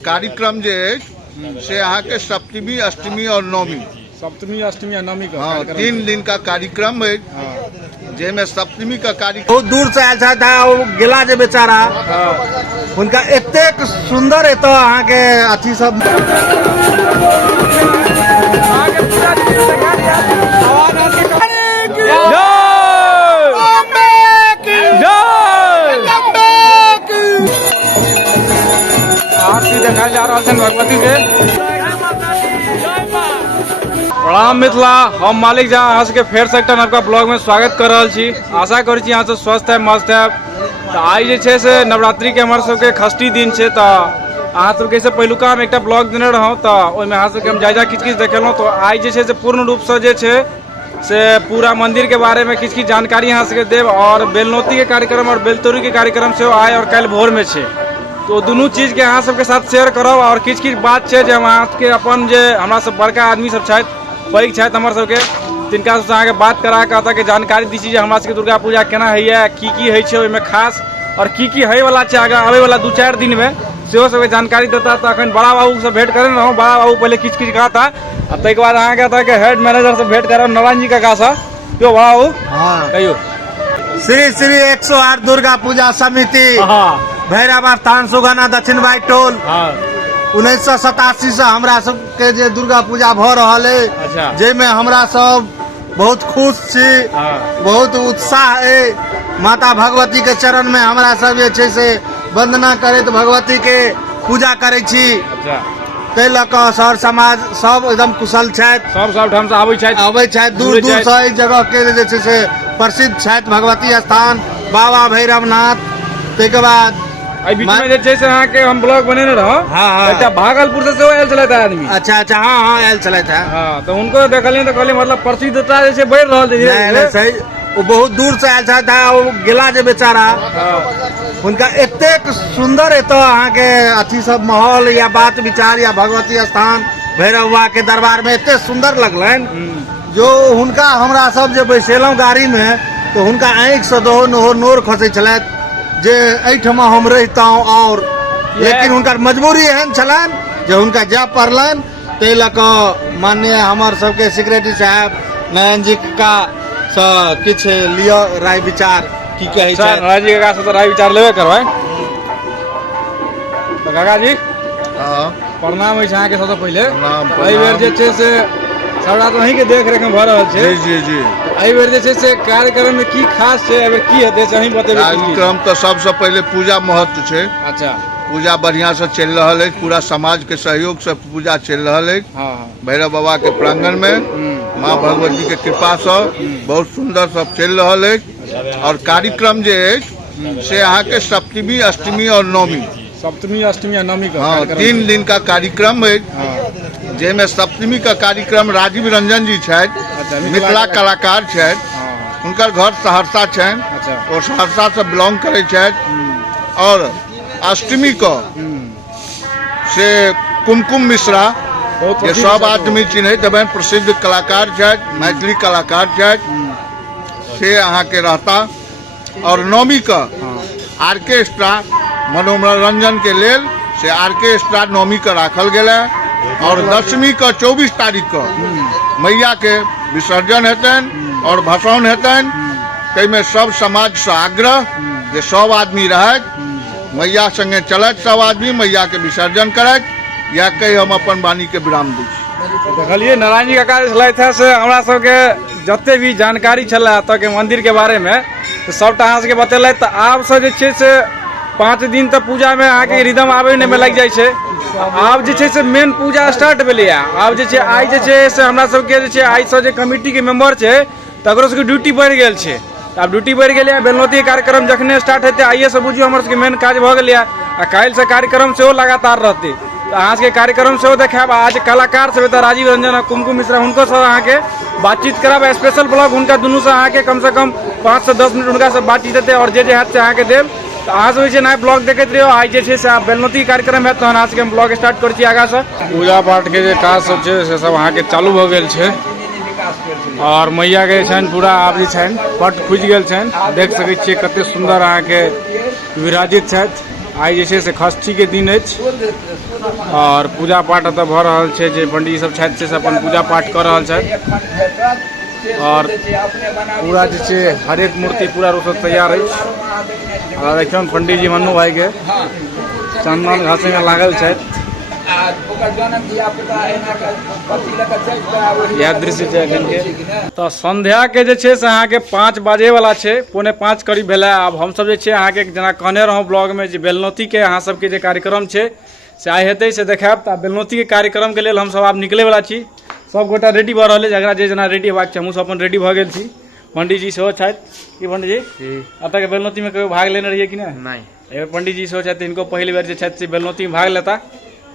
कार्यक्रम जे से यहाँ के सप्तमी अष्टमी और नवमी का हाँ 3 दिन का कार्यक्रम है जेमे सप्तमी का कार्यक्रम बहुत दूर से आयल था वो गेला जे बेचारा उनका एतेक सुंदर है तो अहाँ के अथी सब देखा जा रहा है भगवती के प्रणाम मिथिला। हम मालिक जहाँ अहाँ सबके फेर से एक नवका ब्लॉग में स्वागत कर रहा छी। आशा करी छी अहाँ सब स्वस्थ है मस्त है। तो आई जे छे से नवरात्रि के हमारे सबके षष्ठी दिन छे तो अहाँ सबके से पहिलुका हम एक ब्लॉग देने रहूँ तो ओहिमे अहाँ सबके हम जायजा किछ किछ देखेलहुँ। तो आई जे छे से पूर्ण रूप से जे छे से पूरा मंदिर के बारे में किछ किछ जानकारी अहाँ सबके देव और बेलनौती के कार्यक्रम और बेलतोरी के कार्यक्रम से आए और कल भोर में छे तो दोनों चीज के अहाँ सबके साथ शेयर करब और किछ किछ बात छे जे हम अहाँ के अपन जे हमरा सब बड़का आदमी सब छथि पैघ छथि हमर सबके तिनका से अहाँ के बात करा के अतः के जानकारी दी छी जे हमरा सबके दुर्गा पूजा केना होइए की होइ छै ओहिमे खास और की होय वाला छै आगे आवे वाला 2-4 दिन में सेहो सबके जानकारी देता। तो अखन बड़ा बाबू से भेंट करने रहूँ। बड़ा बाबू पहले किछ किछ कहता आ तै के बाद अहाँ के अतः के हेड मैनेजर से भेंट करब नारायण जी काका से। यो बड़ा बाबू हाँ कहियो श्री श्री 108 दुर्गा पूजा समिति भैरव स्थान सुगना दक्षिण बाई टोल 1987 से हमरा सबके जे दुर्गा पूजा भ रहल है जेमे हमरा सब बहुत खुश छी बहुत उत्साह है। माता भगवती के चरण में हमरा सब जे छै से वंदना करैत भगवती के पूजा करै छी। तै लऽ कऽ सर समाज सब एकदम कुशल छथि सब ठाम से आबै छथि दूर दूर से एहि जगह के जे छै से प्रसिद्ध छथि भगवती स्थान बाबा भैरवनाथ। तै के बाद आई बीच में जे छै से अहाँ के हम ब्लॉग बनेने रहौ एकटा भागलपुर से सेहो आयल छलथि आदमी। अच्छा हाँ आयल छलथि हां तो उनको देखलिए तो कहलिए मतलब प्रसिद्धता जे छै बढ़ि रहल छै। नहीं सही वो बहुत दूर से आयल छलथि वो गेला जे बेचारा उनका एतेक सुंदर है तो अहाँ के अथी सब माहौल या बात विचार या भगवती स्थान भैरव बाबा के दरबार में एते सुंदर लगलन जो हुनका हमरा सब जे बैसेलहुँ गाड़ी में तो हुनका आँखि से नोर खसै छलथि जे एहिठमा हम रहितहुँ और लेकिन हुनकर मजबूरी एहन छलनि जे हुनका जाय पड़लनि। तै लऽ कऽ माननीय हमर सबके सेक्रेटरी साहब नारायण जी का से किछ लियो राय विचार की कहै छै। नारायण जी का से तो राय विचार लेबे करबै। तो काका जी प्रणाम होइ छै अहाँ के सबसे पहिले। एहि बेर जे छै से सबटा तो अहीं के देख रेख में भ रहल छै। जी एहि बेर जे छै से कार्यक्रम में की खास छै एहि बेर की हेतै से अहीं बतेबै। कार्यक्रम तो सबसे पहले पूजा महत्व छै। अच्छा पूजा बढ़िया से चल रहा है पूरा समाज के सहयोग से पूजा चल रहा है भैरव बाबा के प्रांगण में माँ भगवती के कृपा से बहुत सुंदर सब चल रहा है। और कार्यक्रम जे से यहाँ के सप्तमी अष्टमी और नवमी का हाँ 3 दिन का कार्यक्रम है जेमे सप्तमी का कार्यक्रम राजीव रंजन जी छथि मिथिला कलाकार छथि उनकर घर सहरसा छनि और सहरसा से बिलोंग करे छथि। और अष्टमी को से कुमकुम मिश्रा ये सब आदमी चिन्ह देवें प्रसिद्ध कलाकार छथि मैथिली कलाकार छथि से अहाँ के रहता। और नवमी का आर्केस्ट्रा मनोरंजन के लेल से आर्केस्ट्रा नवमी का राखल गेल और 10वीं का 24 तारीख को मैया के विसर्जन हेतन और भसाउन हेतन। ताहिमे सब समाज से आग्रह जे सब आदमी रहत मैया संगे चलत सब आदमी मैया के विसर्जन करत या कही हम अपन वाणी के विराम दी। देखलिए नारायण जी काका छलथि से हमरा सबके जते भी जानकारी छलै एतऽ के मंदिर के बारे में तो सबटा अहाँ सबके बतेलथि। तो आब से जे छै से 5 दिन तक पूजा में अहाँ के रिदम आबै में लागि जाइ छै। आब जे छै से मेन पूजा स्टार्ट भेलै। आब जे छै आइ जे छै से हमरा सबके जे छै आइ से जे कमिटी के मेंबर छै तकरो सबके ड्यूटी बढ़ि गेल छै। अब ड्यूटी बढ़ि गेलै बेलनौती कार्यक्रम जखने स्टार्ट हेतै आइए से बुझियो हमर सबके मेन काज भऽ गेलै आ काल्हि से कार्यक्रम सेहो लगातार रहतै। तो अहाँ सबके कार्यक्रम सेहो देखायब। आज कलाकार सब एतऽ राजीव रंजन आ कुमकुम मिश्रा हुनको से अहाँ के बातचीत करब स्पेशल ब्लॉग हुनका दुनू से अहाँ के कम से कम 5 से 10 मिनट हुनका से बातचीत हेतै और जे हैत से अहाँ के देब। तो अहाँ सब जे ब्लॉग देखैत रहियो आइ जे छै से बेलनौती कार्यक्रम हैत तहन अहाँ सबके हम ब्लॉग स्टार्ट करै छी आगाँ से। पूजा पाठ के जे काज सब छै से सब अहाँ के चालू भऽ गेल छै और मैया के छनि पूरा आब जे छनि पट खुजि गेल छनि। देख सकै छियै कते सुंदर अहाँ के विराजित छथि। आई जे से षष्ठी के दिन अछि और पूजा पाठ एतऽ भऽ रहल छै, जे पंडित सब छथि से अपन पूजा पाठ कऽ रहल छथि और पूरा जे छै हरेक मूर्ति पूरा रूप से तैयार अछि। और देखियौ पंडित जी मन्नू भाई के चंदन घासे में लागल छथि। यह दृश्य छै एखन के। तो संध्या के जे छै से अहाँ के 5 बजे वाला छै, 4:45 करीब भेलै। आब हम सब जे छै अहाँ के जेना कहने रहौं ब्लॉग में जे बेलनौती के अहाँ सब के जे कार्यक्रम छै से आइ हेतै से देखायब। तऽ बेलनौती के कार्यक्रम के लेल हम सब आब निकले वाला छी। सब गोटा रेडी भऽ रहल अछि, जकरा जे जेना रेडी हेबाक छै हमहूँ सब अपन रेडी भऽ गेल छी। पंडित जी सेहो छथि कि पंडित जी एतऽ के बेलनौती में कहियो भाग लेने रहिए कि नहीं? एहिबेर पंडित जी सेहो छथि, इनको पहिल बेर जे छथि से बेलनौती में भाग लेता।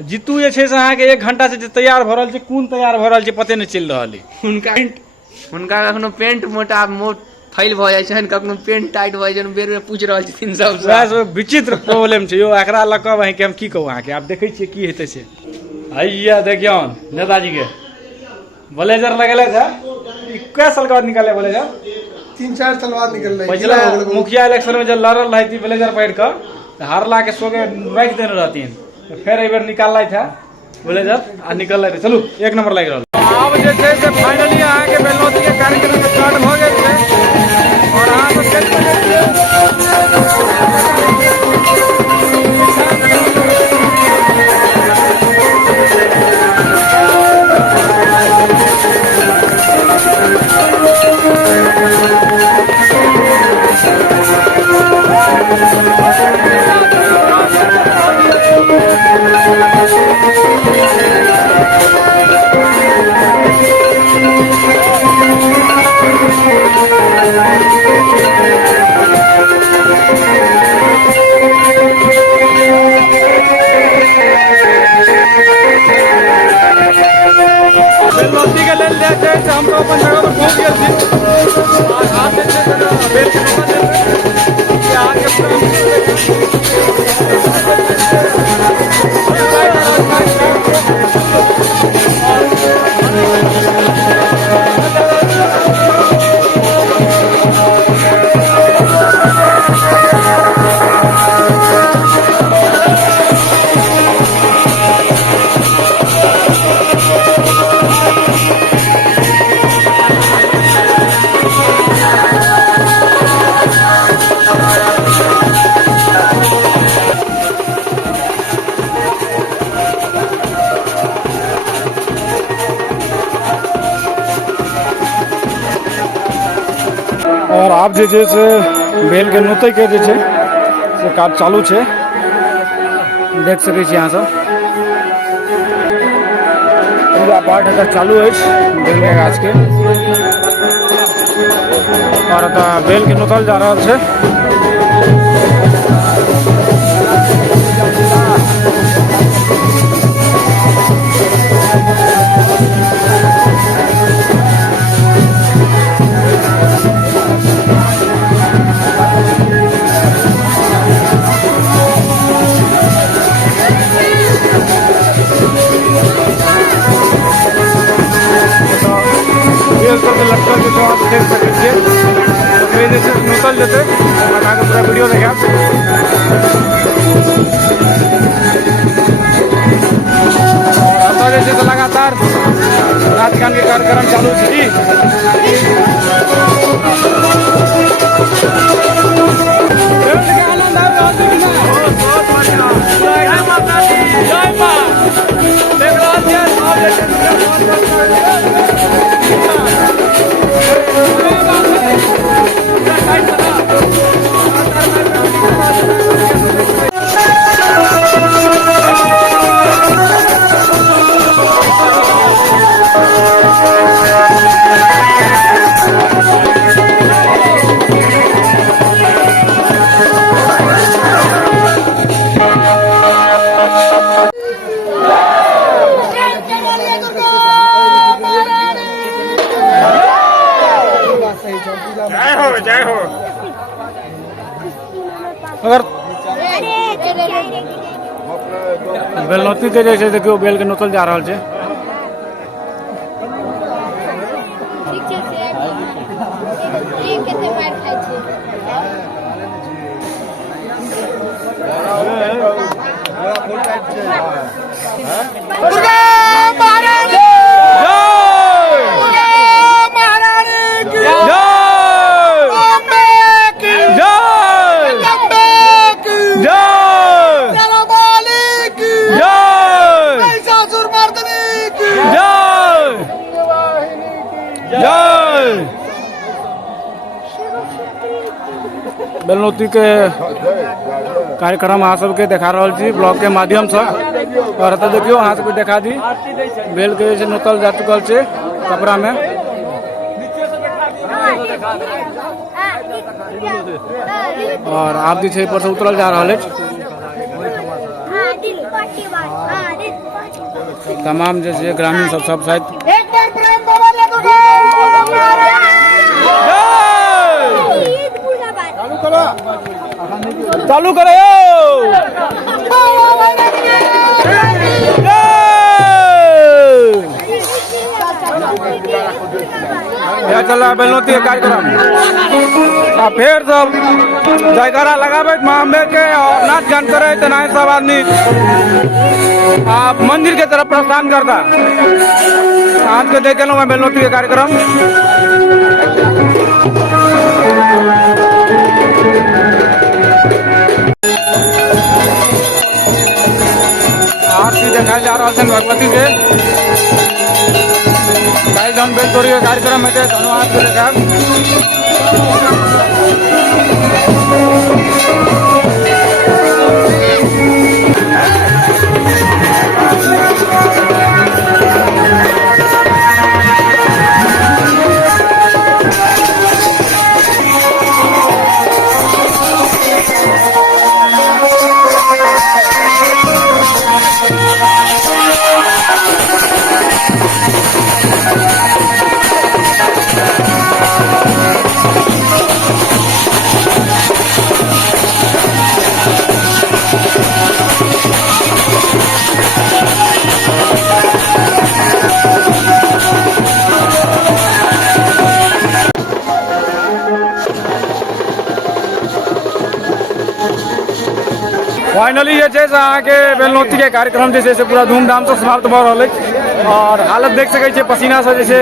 जीतू जे छै से अहाँ के 1 घंटा से तैयार भऽ रहल छै, कोन तैयार भऽ रहल छै पते नहीं चलि रहल है। हुनका कखनो पेंट मोटा मोट फैल भऽ जाइ छनि, कखनो पेंट टाइट भऽ जाइ छनि, बेर बेर पूछ रहल छथिन सबसँ। वएह विचित्र प्रॉब्लम छै यौ, एकरा लऽ कऽ अहीं के हम की कहू अहाँ के। आब देखै छियै की हेतै से। हैया देखियौ नेताजी के ब्लेजर लगेले था। कै साल के बाद निकाले ब्लेजर? 3-4 साल बाद निकल रही। पिछला मुखिया इलेक्शन में जब लड़ल रही थी ब्लेजर पहिर कर हारला के सो के रख देने रहतीन, तो फिर एक बार निकाल था ब्लेजर आ निकल रहे। चलू 1 नंबर लग रहा। अब जे छै से फाइनली अहाँ के बेलनौती के कार्यक्रम स्टार्ट भऽ गेल छै और अहाँ सब चलि पड़ल बेलनौती के लेल जे छै से हम अपन जगह पर पहुंच गेल छी। और आप जे छै से बेल के अहाँ और आप जे छै से बेल के नोतै के जे छै से काज चालू छै, देख सकै छी अहाँ सब। पूजा पाठ एतऽ चालू अछि बेल के गाछ के और एतऽ बेल के नोतल जा रहल छै। लटकल जे छै आप देख सकै छियै, ओकरे जे छै नोतल जेतै। अहाँके पूरा वीडियो देखायब। एतऽ जे छै से लगातार नाच गान के कार्यक्रम चालू छै। आनंद आबि रहल छै कि नहि? बहुत बढ़िया। जय माता दी, जय माँ। देख रहल छियै सब जे छै जय हो। अगर बेलनौती के जे छै देखियो बेल के नोतल जा रहल छै। बेलनौती के कार्यक्रम अहाँ सबके देखा रहल छी ब्लॉग के माध्यम से। और एतऽ देखियो अहाँ सबके देखा दी बेल के जे छै नोतल जा चुकल छै कपड़ा में। और आब जे छै पर से उतरल जा रहल अछि। तमाम जे छै ग्रामीण सब शायद चालू करे चल रहा है बेलनौती के कार्यक्रम। फिर सब जयकारा लगाबे माँ अम्बे के और नाच गान करे तो नहीं सब आदमी आप मंदिर के तरफ प्रस्थान करता। आज के देख लो मैं बेलनौती के कार्यक्रम। आरती देखा जा रहा है भगवती के बेलतोड़ी के कार्यक्रम में धन्यवाद के देखा। फाइनली ये छै से अहाँके बेलनौती के कार्यक्रम जे छै से पूरा धूमधाम से समाप्त भऽ रहल अछि। और हालत देख सकै छियै पसीना से जे छै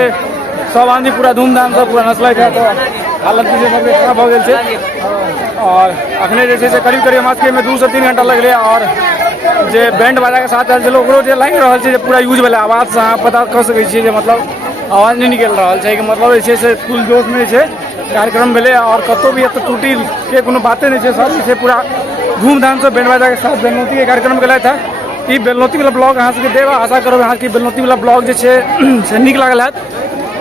सब आदमी पूरा धूमधाम से पूरा नचलैत है तो हालत जे छै सबके खराब भऽ गेल छै। और अखने जे छै से करीब करीब हमरा सबके में 2 से 3 घंटा लगलै। और जे बैंड बाजा के साथ आयल छलै ओकरो जे लागि रहल छै जे पूरा यूज भेलै आवाज से अहाँ पता कऽ सकै छियै जे मतलब आवाज नहीं निकल रहल छै कि मतलब जे छै से फुल जोश में जे छै कार्यक्रम भेलै। और कतौ भी एतऽ टूटी के कोनो बाते नहीं छै, सब जे छै पूरा धूमधाम से बैंड बाजा के साथ बेलनौती के कार्यक्रम केलथि है। ई बेलनौती वाला ब्लॉग अहाँ सबके देब, आशा करब अहाँ के बेलनौती वाला ब्लॉग जे छै से नीक लागल हैत।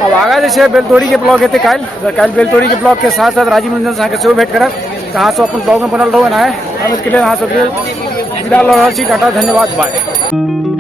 अब आगा जे छै बेलतोड़ी के ब्लॉग हेतै काल्हि बेलतोड़ी के ब्लॉग के साथ साथ राजीव रंजन से अहाँ के सेहो भेंट करब। अहाँ सब अपन ब्लॉग में बनल रहू। एनाहे के लिए अहाँ सबके विदा लऽ रहल छी। टाटा, धन्यवाद, बाय।